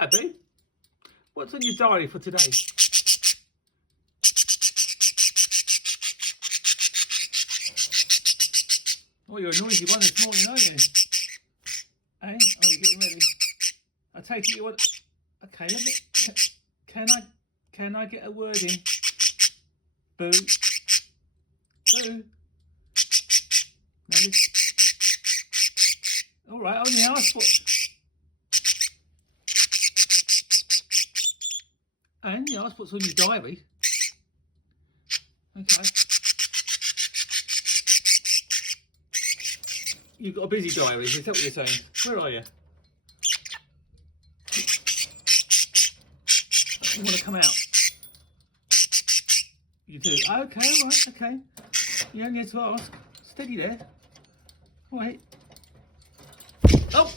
Abby. What's on your diary for today? Oh, you're a noisy one this morning, aren't you? Eh? Oh, you're getting ready. I take it you want... Okay, let me... Can I get a word in? Boo. Boo. Now listen. All right, only ask what... And you ask what's on your diary. Okay. You've got a busy diary, is that what you're saying? Where are you? You want to come out? You do? Okay, all right, okay. You only had to ask. Steady there. All right. Oh!